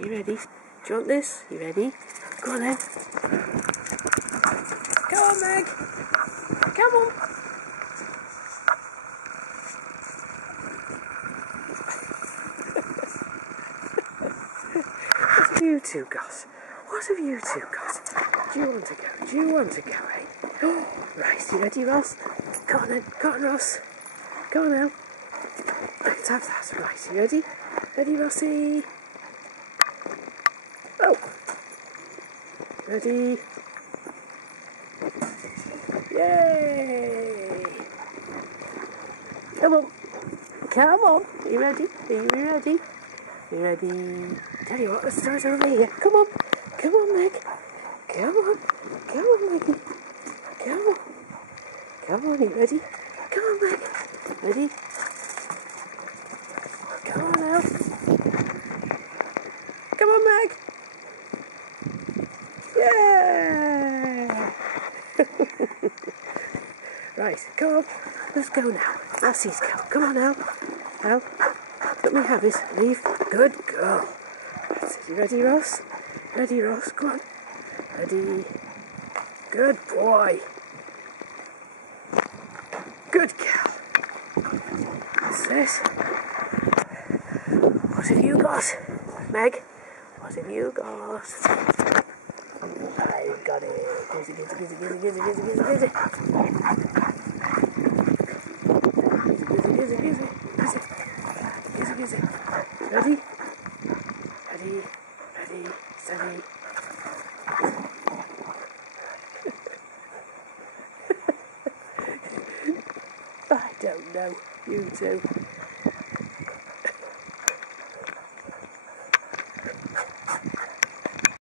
You ready? Do you want this? You ready? Go on then. Go on, Meg. Come on. What have you two got? What have you two got? Do you want to go? Do you want to go, eh? Oh, right, you ready, Ross? Go on then. Go on, Ross. Go on now. Let's have that. Right, you ready? Ready, Rossie? Oh. Ready? Yay! Come on. Come on. Are you ready? Are you ready? You ready? Tell you what, let's start over here. Come on. Come on, Meg. Come on. Come on, Maggie. Come on. Come on, you ready? Come on, Meg. Ready? Come on now. Come on, Meg. Yeah! Right, come on. Let's go now. Lassies, go. Come on now. Now. Let me have it. Leave. Good girl. Right, you ready, Ross? Ready, Ross? Come on. Ready. Good boy. Good girl. That's it. What have you got, Meg? What have you got? I've got it. Gizzy, gizzy, gizzy, gizzy, gizzy, gizzy, gizzy, gizzy. Gizzy, gizzy, gizzy, gizzy. Gizzy, gizzy. Ready? Ready? Ready? Steady. I don't know. You two.